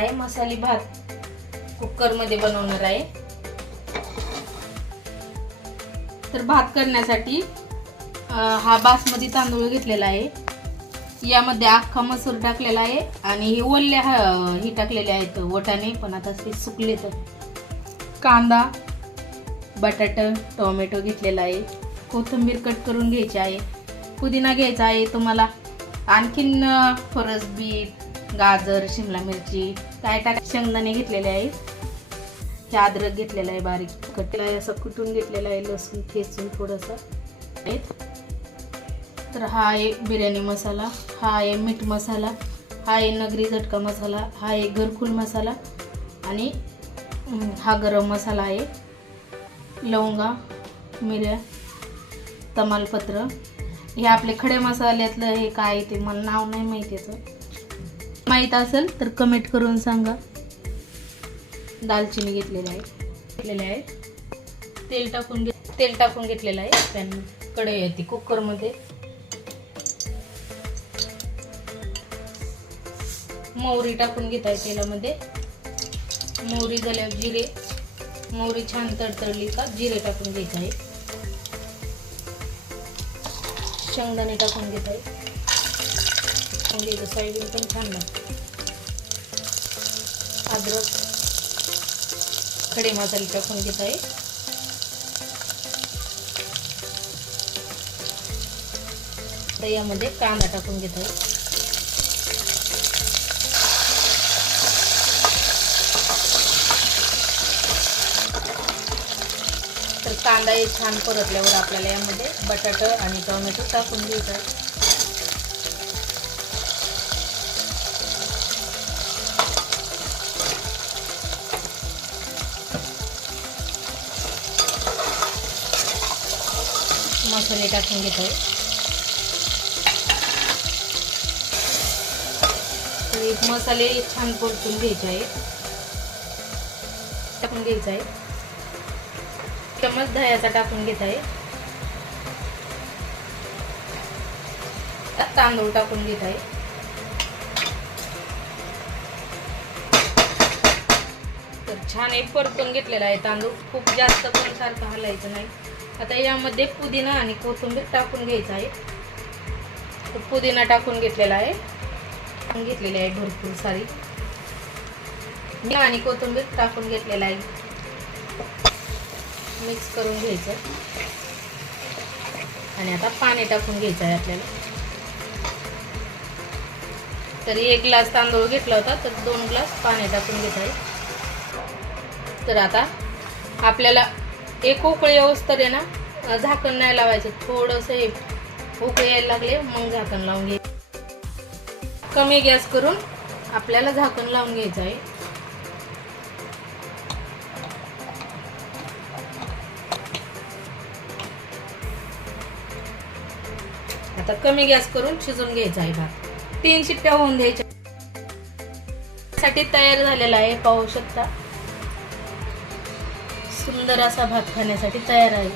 आहे. मसाली भात कुकरमध्ये बनवणार आहे. तर भात करण्यासाठी हा बासमती तांदूळ घेतलेला आहे. यामध्ये अख्खा मसूर टाकलेला आहे आणि हे ओले हे टाकलेले आहेत वटाने पण आता ते सुकले तर. कांदा बटाटा टोमॅटो घेतलेला आहे. कोथिंबीर कट करून घ्यायची आहे. पुदिना घ्यायचा आहे तुम्हाला. आणखीन फरस बीट गाजर शिमला मिरची काय टाक शेंगदाणे घेतलेले आहेत. हे अद्रक घेतलेलं आहे बारीक कटेला असं कुटून घेतलेलं आहे लसूण ठेचून थोडंसं. आहेत. तर हा आहे बिर्याणी मसाला हा आहे मीठ मसाला हा आहे नगरी झटका मसाला हा आहे घरकुल मसाला आणि हा गरम मसाला आहे. लवंगा मिऱ्या तमालपत्र. हे आपले खडे मसाल्यातलं हे काय आहे ते मला नाव नाही माहिती याचं माहीत असेल तर कमेंट करून सांगा. दालचिनी घेतलेली आहे. घेतलेले आहे. तेल टाकून घे तेल टाकून घेतलेलं आहे. पॅन कढई येते कुकरमध्ये. मोहरी टाकून घेत आहे तेलामध्ये. मोहरी झाल्यावर जिरे. मोहरी छान तडतडली का जिरे टाकून घेत आहे. शेंगदाणे टाकून घेत आहे. शेंगदाण्याचं सोयाबीन पण छान लागतं अद्रक खडे मसाले टाकून घेत आहे तर यामध्ये कांदा टाकून घेत आहे तर कांदा हे छान परतल्यावर आपल्याला यामध्ये बटाटा आणि टोमॅटो टाकून घ्यायचा आहे. मसाले टाकून घेत. आहे तर एक मसाले छान परतून घ्यायचे आहे टाकून घ्यायचा आहे चमच दह्याचा टाकून घेत आहे. तांदूळ टाकून घेत आहे. तर छान एक परतून घेतलेला आहे तांदूळ. खूप जास्त पण सारखं हलायचं नाही. आता यामध्ये पुदिना आणि कोथिंबीर टाकून घ्यायचं आहे. तर पुदिना टाकून घेतलेला आहे. घेतलेली आहे भरपूर सारी. मी आणि कोथिंबीर टाकून घेतलेला आहे. मिक्स करून घ्यायचं. आणि आता पाणी टाकून घ्यायचं आहे आपल्याला. तरी एक ग्लास तांदूळ घेतला होता तर दोन ग्लास पाणी टाकून घेत आहे. तर आता आपल्याला एक उकळी येऊस तर आहे ना झाकण नाही लावायचं. थोडंसं हे उकळी यायला लागले मग झाकण लावून घे कमी गॅस करून आपल्याला झाकण लावून घ्यायचं आहे. आता कमी गॅस करून शिजून घ्यायचा आहे भात. तीन शिट्ट्या होऊन द्यायच्या. साठी तयार झालेला आहे पाहू शकता. सुंदर असा भात खाण्यासाठी तयार आहे.